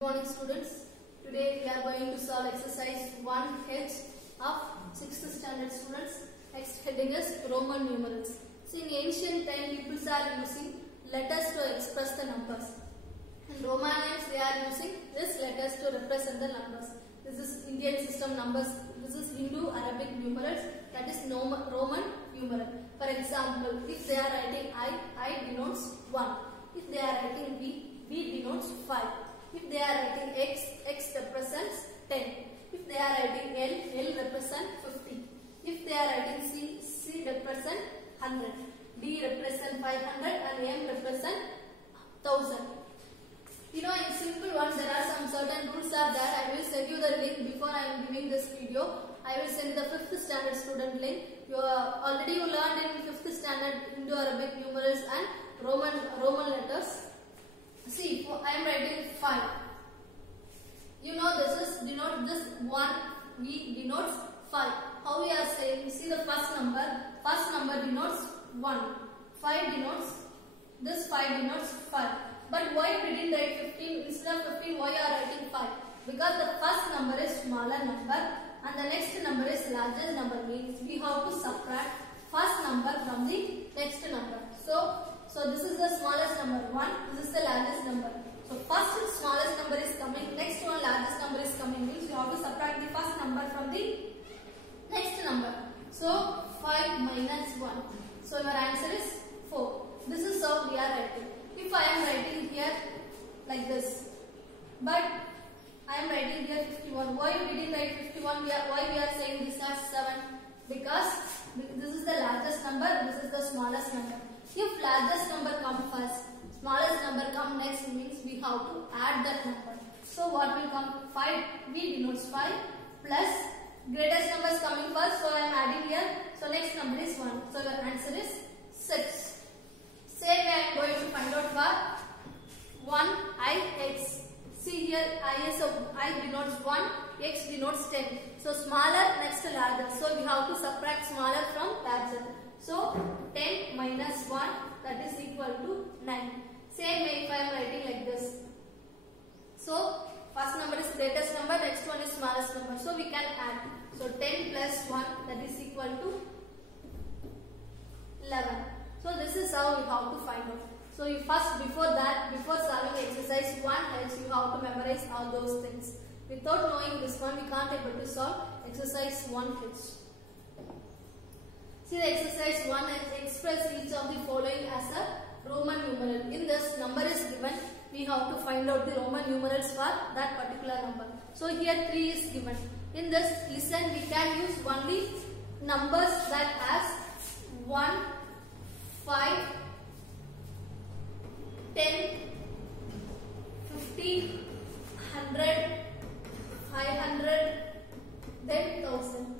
Good morning students. Today we are going to solve exercise 1H of 6th standard students. Next heading is Roman numerals. So in ancient time people are using letters to express the numbers. In Romanians they are using these letters to represent the numbers. This is Indian system numbers. This is Indo-Arabic numerals, that is Roman numeral. For example, if they are writing I denotes 1. If they are writing B denotes 5. If they are writing X represents 10. If they are writing L represents 50. If they are writing C represents 100. D represents 500 and M represents 1000. You know, in simple one there are some certain rules are there. I will send you the link before I am giving this video. I will send the 5th standard student link. You learned in 5th standard Indo-Arabic numerals and Roman letters. See, I am writing 5. You know this denotes 1. We denotes 5. How we are saying? See the first number. First number denotes 1. 5 denotes, this 5 denotes 5. But why we didn't write 15? Instead of 15, why you are writing 5? Because the first number is smaller number and the next number is largest number. Means we have to subtract first number from the next number. So this is the smallest number 1, this is the largest number. So first smallest number is coming, next one largest number is coming, means you have to subtract the first number from the next number. So 5 minus 1. So your answer is 4. This is how we are writing. If I am writing here like this, but I am writing here 51. Why we didn't write 51? Why we are saying this as 7? Because this is the largest number, this is the smallest number. If largest number come first, smallest number come next, means we have to add that number. So what will come? 5, we denotes 5 plus greatest number is coming first, so I am adding here. So next number is 1. So your answer is 6. Same way I am going to find out for 1 Ix. See here I denotes 1, X denotes 10. So smaller next to larger. So we have to subtract smaller from larger. So 10 minus 1, that is equal to 9. Same way if I am writing like this. So first number is greatest number, next one is smallest number. So we can add. So 10 plus 1, that is equal to 11. So this is how you have to find out. So you first, before solving exercise 1H, you have to memorize all those things. Without knowing this one, we can't able to solve exercise 1H. See the exercise 1H, express each of the following as a Roman numeral. In this number is given, we have to find out the Roman numerals for that particular number. So here 3 is given. In this, listen, we can use only numbers that has 1, 5, 10, 50, 100, 500, then 1000.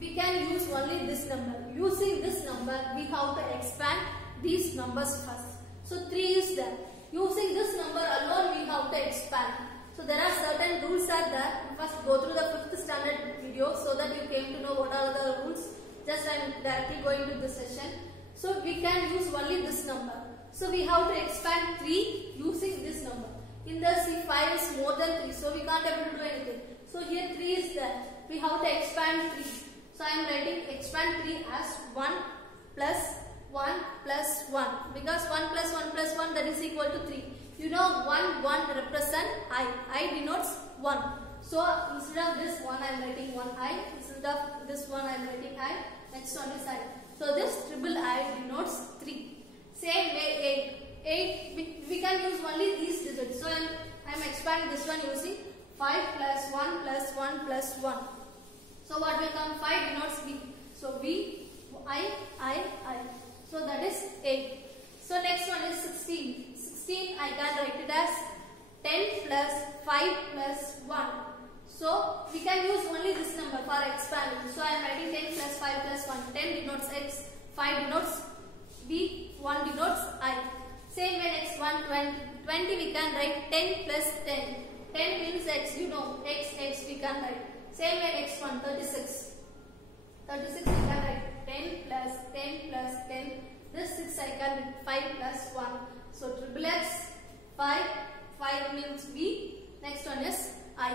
We can use only this number. Using this number, we have to expand these numbers first. So 3 is there. Using this number alone, we have to expand. So there are certain rules are there. First go through the 5th standard video so that you came to know what are the rules. Just I am directly going to this session. So we can use only this number. So we have to expand 3 using this number. In the C5 is more than 3, so we can't able to do anything. So here 3 is there. We have to expand 3. So I am writing expand 3 as 1 plus 1 plus 1. Because 1 plus 1 plus 1, that is equal to 3. You know 1 represent I. I denotes 1. So instead of this 1 I am writing 1I. Instead of this 1 I am writing I. Next one is I. So this triple I denotes 3. Same way 8. We can use only these digits. So I am expanding this one using 5 plus 1 plus 1 plus 1. So what will come? 5 denotes V. So V, I. So that is 8. So next one is 16. 16 I can write it as 10 plus 5 plus 1. So we can use only this number for expanding. So I am writing 10 plus 5 plus 1. 10 denotes X, 5 denotes V, 1 denotes I. Same way next one, 20. 20 we can write 10 plus 10. 10 means X, you know, X we can write. Same way next one, 36. 36 we can write 10 plus 10 plus 10. This 6 I can write 5 plus 1. So triple X, 5 means V, one is I.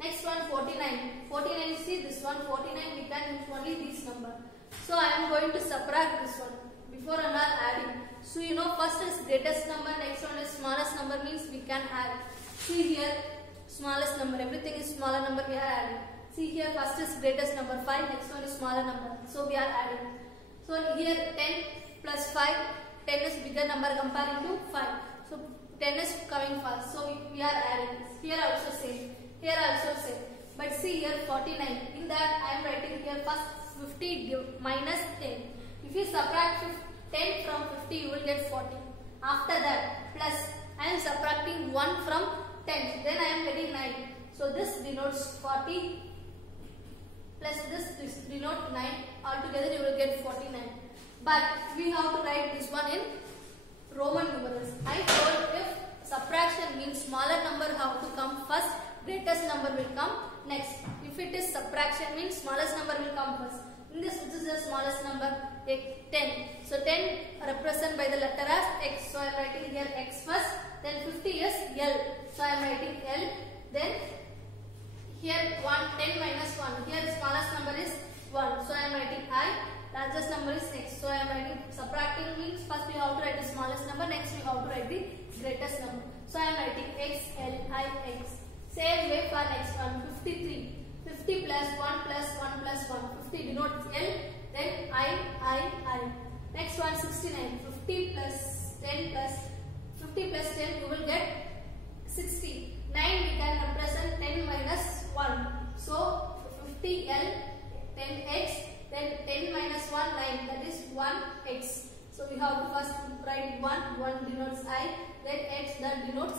Next one 49. 49 you see this one 49 we can use only this number. So I am going to subtract this one. Before and all adding. So you know first is greatest number, next one is smallest number means we can add. See here smallest number, everything is smaller number we are adding. See here first is greatest number 5, next one is smaller number. So we are adding. So here 10 plus 5, 10 is bigger number comparing to 5. So 10 is coming first. So we are adding. Here also same. Here also same. But see here 49. In that I am writing here first 50 minus 10. If you subtract 10 from 50 you will get 40. After that plus I am subtracting 1 from 10. Then I am getting 9. So this denotes 40 plus this denotes 9. Altogether you will get 49. But we have to write this one in Roman numerals. I told if subtraction means smaller number have to come first, greatest number will come next. If it is subtraction means smallest number will come first. In this which is the smallest number? 10. So 10 represented by the letter as X. So I am writing here X first. Then 50 is L. So I am writing L. Then here 10 minus 1. Here smallest number is 1. So I am writing I. Largest number is X. So I am writing subtracting means first we have to write the smallest number, next we have to write the greatest number. So I am writing X, L, I, X. Same way for next one 53. 50 plus 1 plus 1 plus 1. 50 denotes L, then I. Next one 69. 50 plus 10 plus 50 plus 10 you will get 60. 9 we can represent 10 minus 1. So 50L, 10X, then 10 minus 1, 9, that is 1X. So we have to first write 1 denotes I, then X that denotes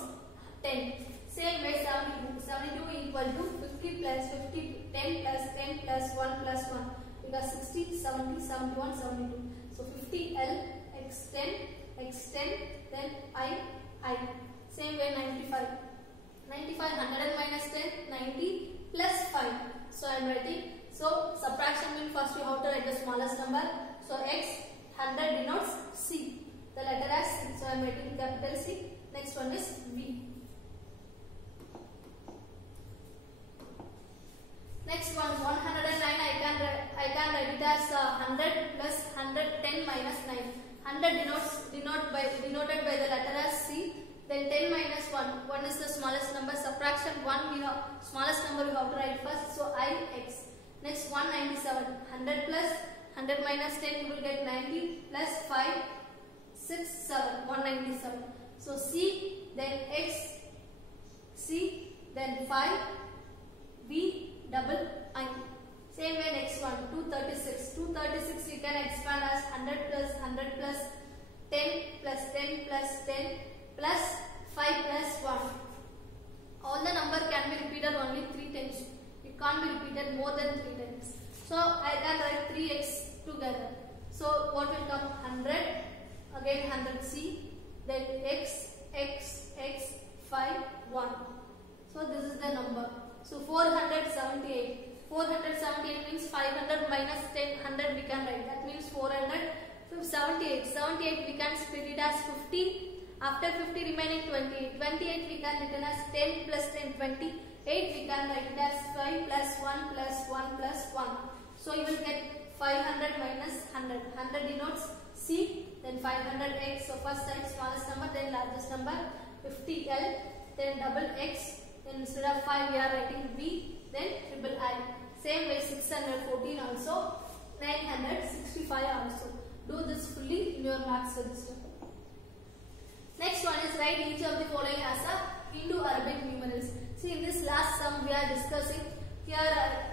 10. Same way 72. 72 equal to 50 plus 50, 10 plus 10 plus 1 plus 1. Because 60, 70, 71, 72. So 50L, X10, then I. Same way 95. 95, 100 minus 10, 90 plus 5. So I am writing. So subtraction means first you have to write the smallest number. So X, 100 denotes C. The letter as C. So I am writing capital C. Next one is V. Next one 109 I can write it as 100 plus 110 minus 9. 100 denoted by the letter as C. Then 10 minus 1. 1 is the smallest number. Subtraction 1 we have smallest number we have to write first. So I X. Next 197. 100 plus 100 minus 10 you will get 90 plus 5 6 7 197. So C then X C then 5 V double I. Same way next one 236. 236 you can expand as 100 plus 100 plus 10 plus 10 plus 10 plus 5 plus 1. All the number can be repeated only 3 times. It can't be repeated more than 3 times. So I can write 3x together. So what will come? 100, again 100c, then x, 5, 1. So this is the number. So 478. 478 means 500 minus 10, 100 we can write. That means 400. So 78. 78 we can split it as 50. After 50 remaining 28. 28 we can written as 10 plus 10, 20. 8 we can write it as 5 plus 1 plus 1 plus 1. So you will get 500 minus 100. 100 denotes C, then 500x. So first side smallest number, then largest number. 50L, then double X. Then instead of 5 we are writing V, then triple I. Same way 614 also, 965 also. Do this fully in your maths register. Next one is write each of the following as a Indo-Arabic numerals. See, in this last sum we are discussing. Here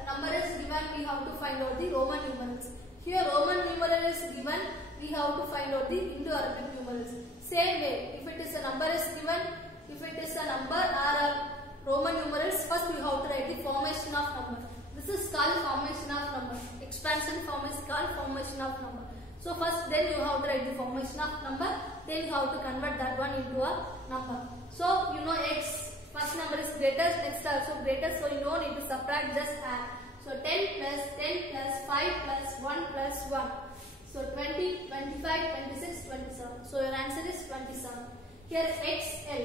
number is given, we have to find out the Roman numerals. Here Roman numeral is given, we have to find out the Indo-Arabic numerals. Same way, if it is a number is given, if it is a number or a Roman numerals, first we have to write the formation of number. This is called formation of number. Expansion form is called formation of number. So first then you have to write the formation of number, then you have to convert that one into a number. So you know x, first number is greatest, next also greatest, so you don't need to subtract, just add. So 10 plus 5 plus 1 plus 1. So 20, 25, 26, 27. So your answer is 27. Here XL.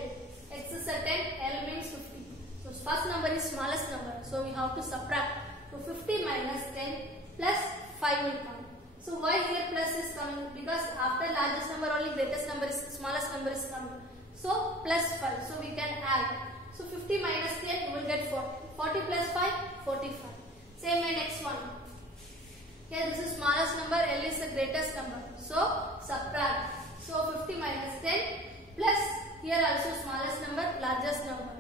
X is a 10, L means 50. So smallest number. So we have to subtract. So 50 minus 10 plus 5 will come. So why here plus is coming? Because after largest number only greatest number is smallest number is coming. So plus 5. So we can add. So 50 minus 10 we will get 40. 40 plus 5, 45. Same way next one. Here this is smallest number, L is the greatest number. So subtract. So 50 minus 10 plus here also smallest number, largest number.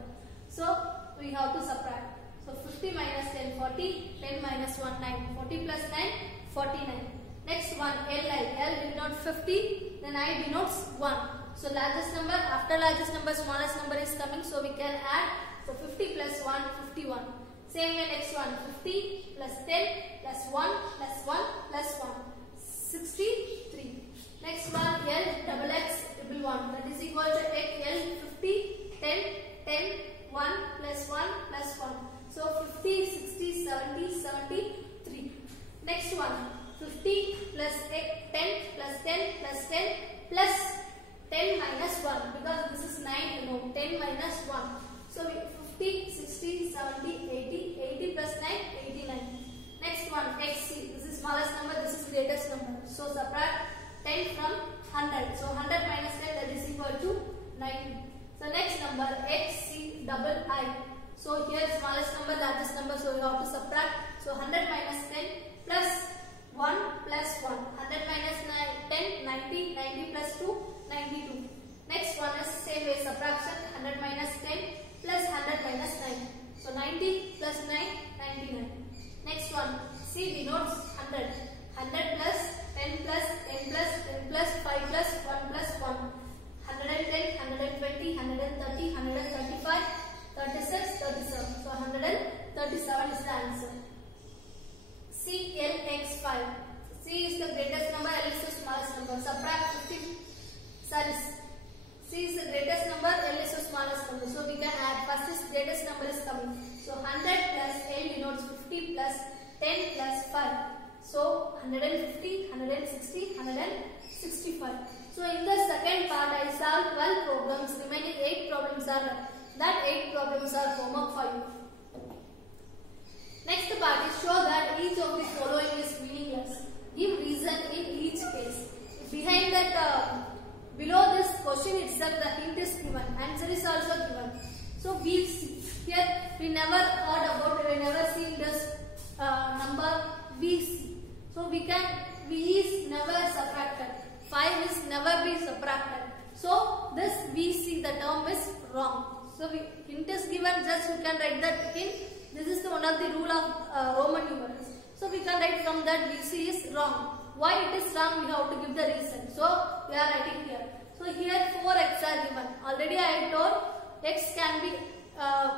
So we have to subtract. So 50 minus 10, 40. 10 minus 1, 9. 40 plus 9, 49. Next one, Li. L denotes 50, then I denotes 1. So largest number, after largest number, smallest number is coming. So we can add. So 50 plus 1, 51. Same way next one, 50 plus 10 plus 1 plus 1 plus 1. 63. Next one, L double X triple 1. That is equal to L 50, 10, 10, 1 plus 1 plus 1. So 50, 60, 70, 73. Next one, 50 plus 10 plus 10 plus 10 plus 10 minus 1. Because this is 9, you know, 10 minus 1. So 50, 60, 70, 80. 80 plus 9, 89. Next one, XC. This is smallest number, this is greatest number. So subtract 10 from 100. So 100 minus 10, that is equal to 90. So next number, XC double I. So here smallest number, largest number, so you have to subtract. So 100 minus 10 plus 1 plus 1. 100 minus 10, 90. 90 plus 2, 92. Next one is same way subtraction. 100 minus 10 plus 100 minus 9. So 90 plus 9, 99. Next one, C denotes 100. 100 plus 10 plus 10 plus 10 plus 5 plus 1 plus 1. 110, 120, 130, 135, 36, 37. So 137 is the answer. C, L, X, 5. C is the greatest number, L is the smallest number. Subtract 50. Sorry. C is the greatest number, L is the smallest number. So we can add. First is greatest number is coming. So 100 plus L denotes 50 plus 10 plus 5. So 150, 160, 165. So in the second part I solved 12 problems. Remaining 8 problems are left. That 8 problems are homework for you. Next part is show that each of the following is meaningless. Give reason in each case. Behind that below this question itself the hint is given. Answer is also given. So we see. Here we never heard about, we never seen this number VC. So we is never subtracted. 5 is never be subtracted. So this VC, the term is wrong. So hint is given, just you can write that hint. This is one of the rule of Roman numerals. So we can write from that VC is wrong. Why it is wrong, we have to give the reason. So we are writing here. So here 4x are given. Already I have told x can be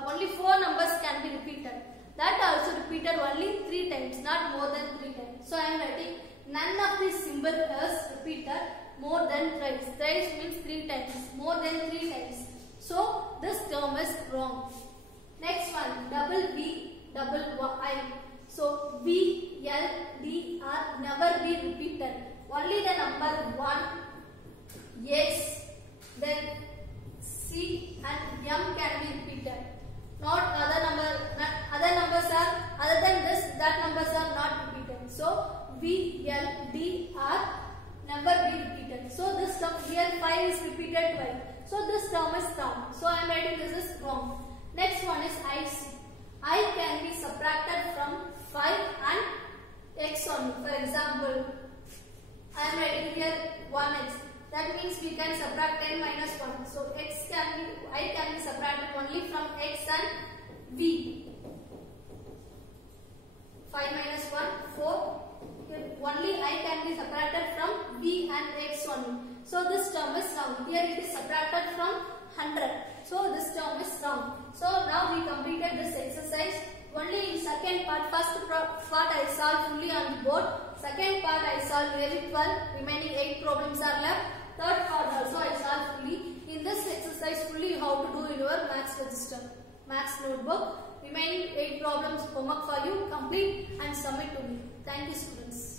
only 4 numbers can be repeated. That also repeated only 3 times, not more than 3 times. So I am writing none of these symbol is repeated more than thrice. Thrice means 3 times, more than 3 times. So this term is wrong. Next one, double B, double I. So B, L, D are never be repeated. Only the number 1, X, then C and M can be repeated. Not other numbers are, other than this, that numbers are not repeated. So B, L, D are never be repeated. So this term here 5 is repeated twice. So this term is wrong. So I am writing this is wrong. Next one is IC. I can be subtracted from 5 and X only. For example, I am writing here 1x. That means we can subtract 10 minus 1. So I can be subtracted only from X and V. 5 minus 1, 4. Only I can be subtracted from V and X only. So this term is wrong. Here it is subtracted from 100. So this term is wrong. So now we completed this exercise. Only in second part, first part I solved fully on the board. Second part I solved nearly 12. Remaining 8 problems are left. Third part also I solved fully. In this exercise fully you have to do in your maths register, maths notebook. Remaining 8 problems homework for you. Complete and submit to me. Thank you students.